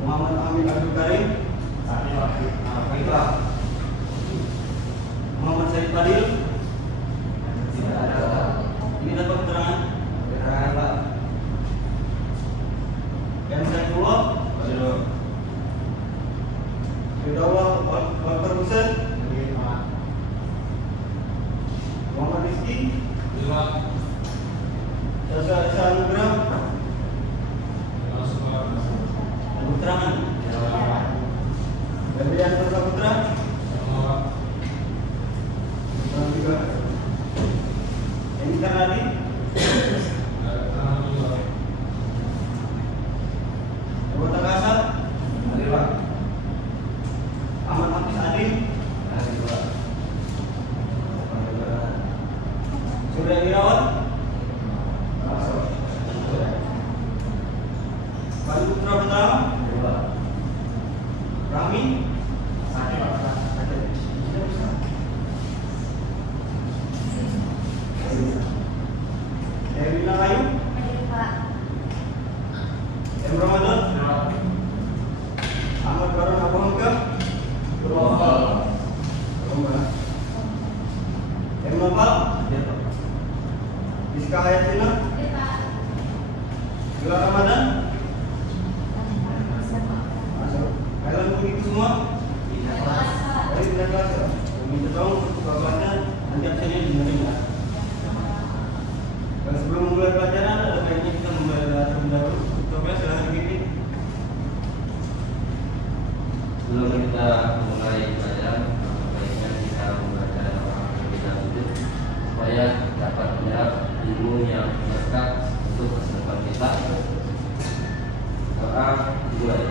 Muhammad Amin Abdul Karim. Muhammad Syarif Fadil. Ini dapat keterangan? Keterangan Pak. Yang Saifullah. Ridawah Walter Hussein. Muhammad Rizki. Sasa Isa Anugrah. Keterangan. Febrian Saputra. Juga. Ini Karnadi. Anggota Kasat. Ahmad Hafiz Adi. Surya Wirawan. Bali Putra Pertama. Rami. Erwina Ayu. M. Ramadan. Ahmad Baron Abu Hamka. M. Nopal. Rizka Hayatina. Gila Ramadan. Kalian begitu semua? Dari tidak kelas ya? Minta tolong kelasnya nanti absennya dibenerin ya. Dan sebelum memulai pelajaran ada baiknya kita memulai terlebih dahulu. Coba silahkan dipimpin. Sebelum kita mulai pelajaran, baiknya kita membaca doa terlebih dahulu supaya dapat menyerap ilmu yang berkah untuk masa depan kita. Doa dimulai.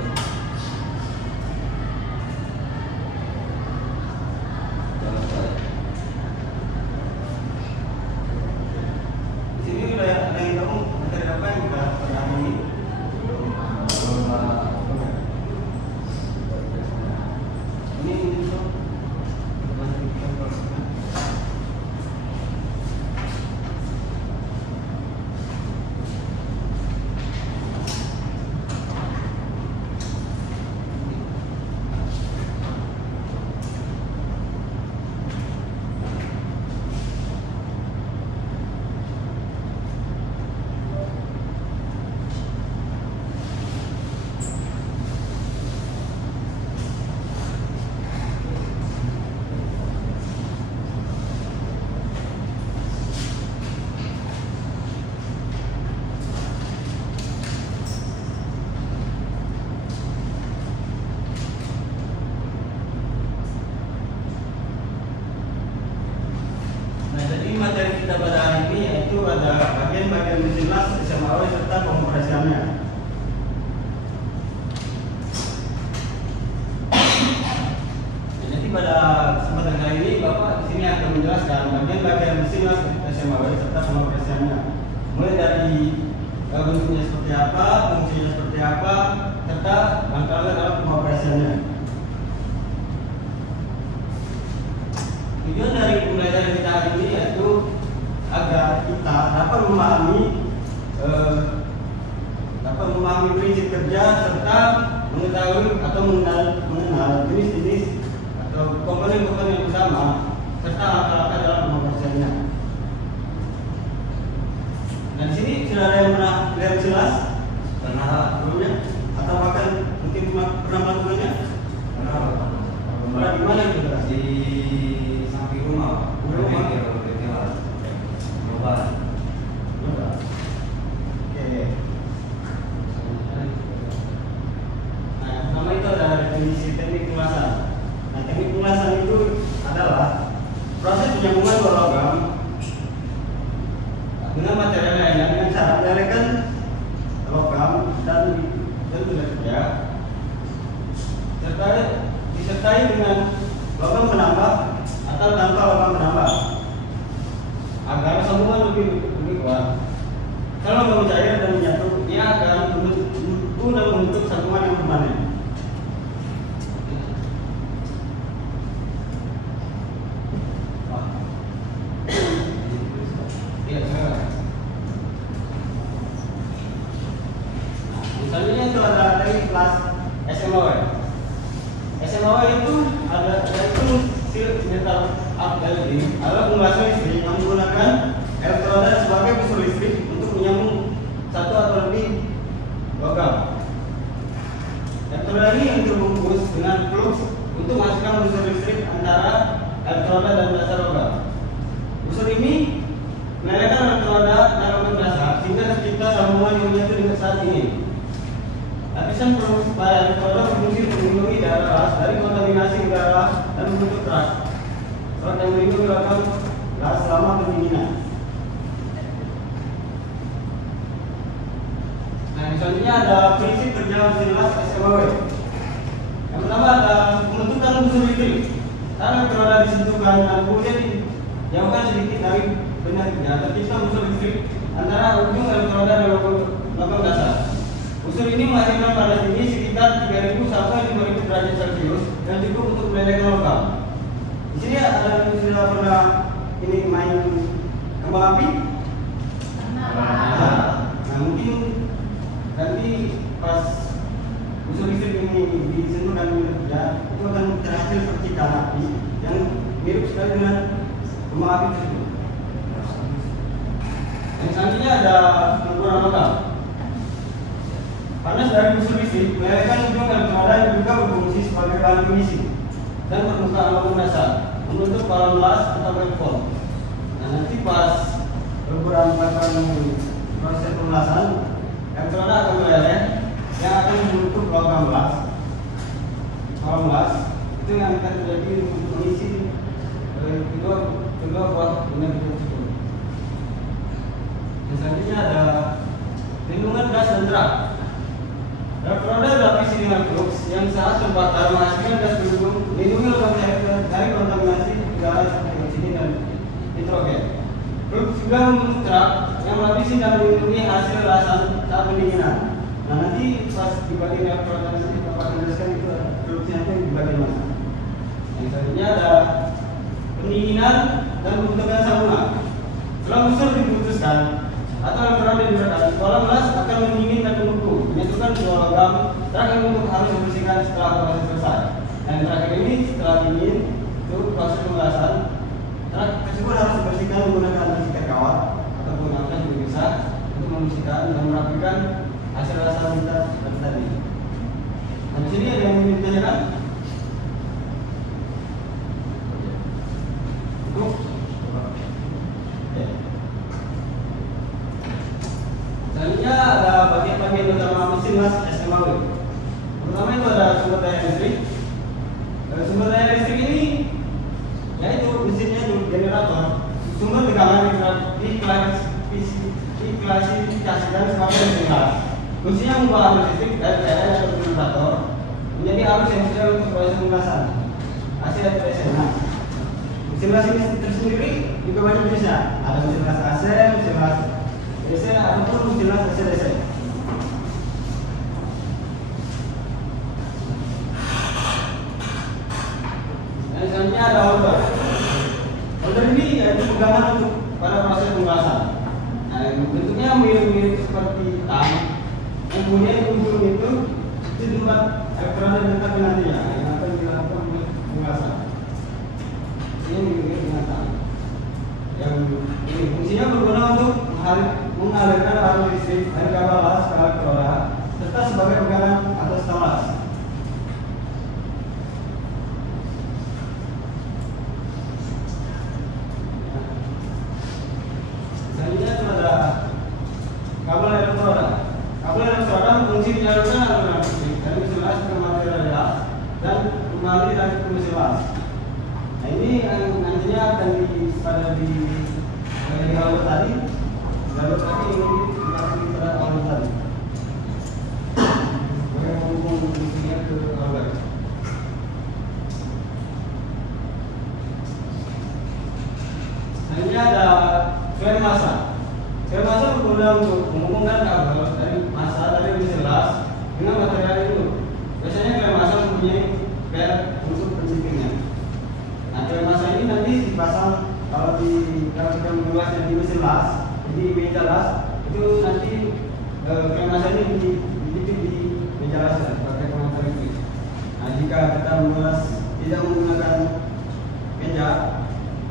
Materi kita pada hari ini yaitu ada bagian-bagian mesin las SMA awal serta pengoperasiannya. Jadi pada kesempatan kali ini Bapak di sini akan menjelaskan bagian-bagian mesin las SMA awal serta pengoperasiannya. Mulai dari bentuknya seperti apa, fungsinya seperti apa, serta langkah-langkah dalam pengoperasiannya. Tujuan dari pembelajaran kita hari ini yaitu agar kita dapat memahami prinsip kerja serta mengetahui atau mengenal jenis-jenis atau komponen-komponen yang utama serta langkah-langkah dalam pengoperasiannya. Dan di sini sudah ada yang pernah lihat jelas sebelumnya atau bahkan mungkin pernah melakukannya? Pernah di mana itu? Di samping rumah. Rumah. Oke. Nah, pertama itu ada definisi teknik pengelasan. Nah, teknik pengelasan itu adalah proses penyambungan dua logam dengan material lainnya dengan cara menyalakan logam dan bekerja serta disertai dengan logam penambah atau tanpa logam penambah agar sambungan lebih kuat. Kalau logam cair dan menyatu, ia akan membentuk sambungan yang permanen. SMAW. SMAW itu ada yaitu silet metal up LED adalah pengelasan listrik yang menggunakan elektroda sebagai busur listrik untuk menyambung satu atau lebih logam. Elektroda ini yang terbungkus dengan flux untuk menghasilkan busur listrik antara elektroda dan dasar logam. Busur ini melelehkan elektroda dalam dasar sehingga tercipta sambungan yang menyatu dengan saat ini. Lapisan flux pada elektroda berfungsi untuk melindungi daerah dari kontaminasi udara dan membentuk keras. Serat yang melindungi logam gas selama pendinginan. Nah, selanjutnya ada prinsip kerja mesin las SMAW. Yang pertama ada pembentukan busur listrik. Karena elektroda disentuhkan dan kemudian dijauhkan sedikit dari bendanya, tercipta busur listrik antara ujung elektroda dan logam dasar. Busur ini menghasilkan panas tinggi sekitar 3000 sampai 5000 derajat Celcius dan cukup untuk melelehkan logam. Di sini ada yang sudah pernah ini main kembang api? Nah, mungkin nanti pas busur listrik ini disentuh dan bekerja, itu akan terhasil percikan api yang mirip sekali dengan kembang api tersebut. Yang selanjutnya ada pengukuran logam. Panas dari busur listrik melelehkan ujung elektroda yang juga berfungsi sebagai bahan pengisi dan permukaan logam dasar membentuk kolom las atau waveform. Nah, nanti pas berkurang proses pemelasan, elektroda akan meleleh yang akan membentuk logam las, kolom las itu yang akan terjadi untuk mengisi kedua buah energi tersebut. Yang selanjutnya ada lindungan gas dan terang. Elektroda dilapisi dengan flux yang saat terbakar menghasilkan gas berlindung, melindungi logam dari kontaminasi udara seperti oksigen dan nitrogen. Flux juga membentuk trap yang melapisi dan melindungi hasil lasan saat pendinginan. Nah, nanti pas di bagian elektroda nanti Bapak jelaskan itu fluxnya itu di bagian mana. Yang selanjutnya ada pendinginan dan pembentukan sambungan. Setelah busur diputuskan atau elektroda diberikan, kolom las akan mendingin dan membeku, menyatukan dua logam. Terakhir untuk harus dibersihkan setelah proses selesai. Dan terakhir ini setelah dingin itu proses pemelasan. Tersebut harus dibersihkan menggunakan sikat kawat ataupun apa yang bisa untuk membersihkan dan merapikan hasil lasan kita seperti tadi. Nah, di sini ada yang ingin ditanyakan? Cukup? Ya. Selanjutnya ada bagian-bagian utama mesin las SMAW. Pertama itu ada sumber daya listrik. Sumber daya listrik ini yaitu mesinnya itu generator. Sumber tegangan diklasifikasikan sebagai mesin las. Fungsinya mengubah arus listrik dari cairan atau generator menjadi arus yang sesuai untuk proses pemelasan. AC dan DC. Nah, mesin las ini tersendiri juga banyak jenisnya. Ada mesin las AC, mesin las DC ataupun mesin las AC/DC. Dan selanjutnya ada holder. Holder ini yaitu pegangan untuk pada proses pemelasan. Nah, bentuknya mirip-mirip seperti tang. Yang kemudian ujung itu tempat elektroda diletakkan nantinya yang akan dilakukan pemelasan. Ini mirip dengan tang. Yang ini fungsinya berguna untuk mengalirkan arus listrik dari kabel las ke elektroda serta sebagai pegangan atau stang las. Selanjutnya itu ada kabel elektroda. Kabel elektroda berfungsi menyalurkan aliran listrik dari mesin las ke material las dan kembali lagi ke mesin las. Nah, ini yang nantinya akan di jalur tadi. Jalur tadi ini dikasih pada jalur tadi. Boleh menghubung fungsinya ke jalur. Selanjutnya ada flare massa. Flare massa berguna untuk menghubungkan kabel dari massa dari mesin las dengan material itu. Biasanya flare massa mempunyai flare untuk pensikirnya. Nah, flare massa ini nanti dipasang kalau kita mengelasnya di mesin las, di meja las, itu nanti flare massa ini dijepit di meja las pakai pengantar listrik. kita mengulas tidak menggunakan meja,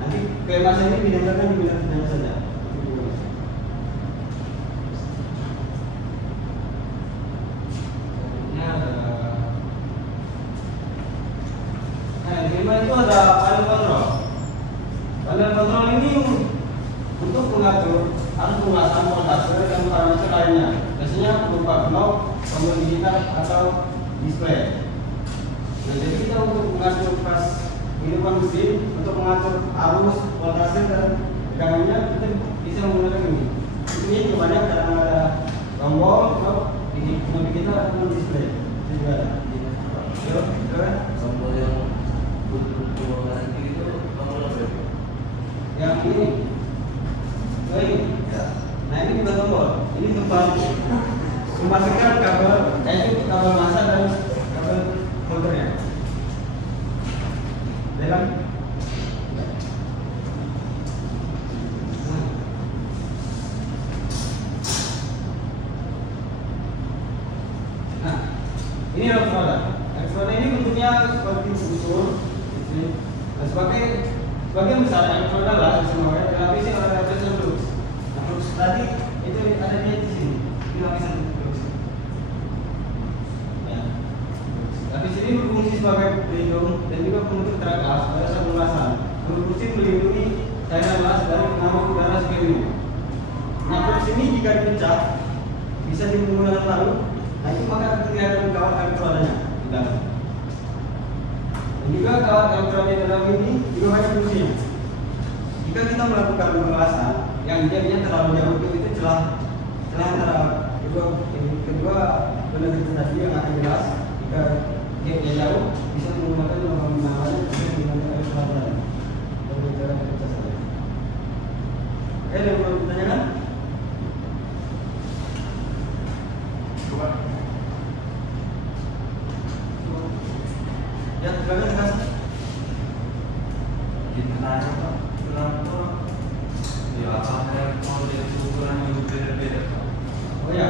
nanti kelemasan ini didapatkan di bidang kerja saja. Nah, di kelima itu ada panel kontrol. Panel kontrol ini untuk mengatur arus pengulasan voltase dan parameter lainnya. Biasanya berupa knob, tombol digital atau display. Nah, jadi kita untuk mengatur pas kehidupan mesin, untuk mengatur arus, voltase dan tegangannya kita bisa menggunakan ini. Ini banyak karena ada tombol, knob, digital atau display. Ini juga ada. Tombol yang untuk nanti itu tombol apa? Yang ini, oh ini. Ya. Nah ini bukan tombol, ini tempat memasukkan kabel, yaitu kabel massa dan kabel volternya. Dalam. Nah, ini elektroda. Elektroda ini bentuknya seperti busur. Sebagian besar elektroda lah semua ya, dilapisi oleh lapisan flux. Nah, flux tadi itu ada di sini, di lapisan flux. Ya. Lapis ini berfungsi sebagai pelindung dan juga penutup terakas pada saat pengelasan. Berfungsi melindungi cairan las dari pengaruh udara sekeliling. Nah, flux ini jika dipecah bisa dimenggunakan lalu. Nah, itu maka kelihatan kawat elektrodanya di dalam. Dan juga kawat elektroda di dalam ini juga banyak fungsinya. Jika kita melakukan pengelasan yang jadinya terlalu jauh, itu celah antara kedua benda itu tadi yang akan jelas. Jika dia jauh, bisa menggunakan namanya untuk menggunakan elektroda. Ada yang mau ditanyakan? Ya, silakan kasih. Kenapa ya apa kalau dia ukuran yang berbeda-beda? Oh ya,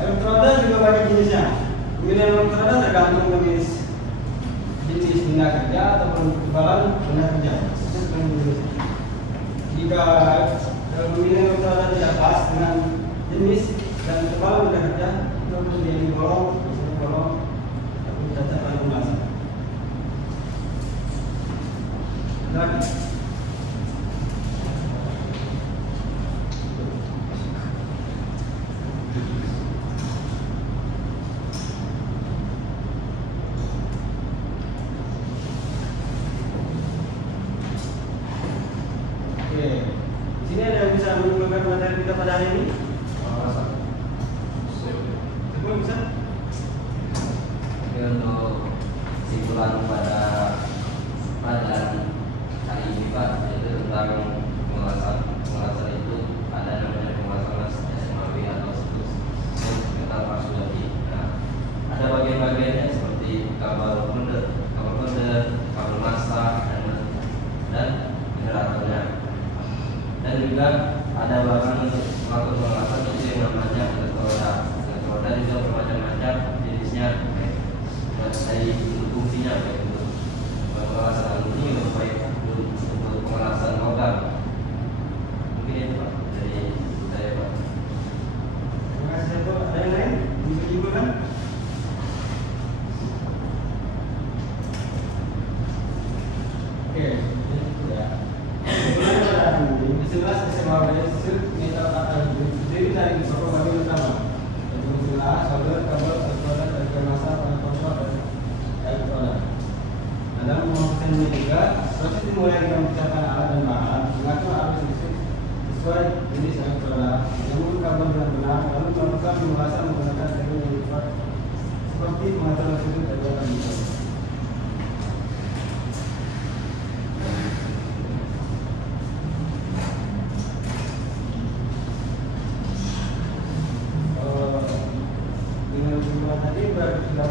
elektroda juga banyak jenisnya. Pemilihan elektroda tergantung jenis benda kerja ataupun ketebalan benda kerja. Jika pemilihan elektroda tidak pas dengan jenis dan ketebalan benda kerja, itu akan menjadi bolong, atau cacat pada pembahasan. Lagi. Oke, di sini ada yang bisa menyimpulkan materi kita pada hari ini? Semua bisa? Oke, untuk kesimpulan pada pelajaran hari ini Pak, yaitu tentang pengelasan itu ada namanya pengelasan SMAW atau situs metal maksudnya. Nah, ada bagian-bagiannya seperti kabel konde, kabel massa dan generatornya. Dan juga ada bahan untuk melakukan pengelasan itu yang namanya elektroda. Elektroda juga bermacam-macam jenisnya, dari fungsinya baik untuk pengelasan aluminium, baik untuk pengelasan logam. Mungkin itu Pak dari saya Pak. Terima kasih Pak. Ada yang lain? Bisa menyimpulkan? Oke, itu ya. Jelas SMA metal atau jadi dari beberapa bagian utama. Yaitu jelas, solder, kabel, elektroda, dan massa, panel kontrol dan elektroda. Nah, dalam memutuskan ini juga, proses dimulai dengan memecahkan alat dan bahan, mengatur arus listrik sesuai jenis elektroda, menyambung kabel dengan benar, lalu melakukan pembahasan menggunakan teknik yang tepat seperti mengatur listrik dan data digital. Dengan jumlah tadi berarti sudah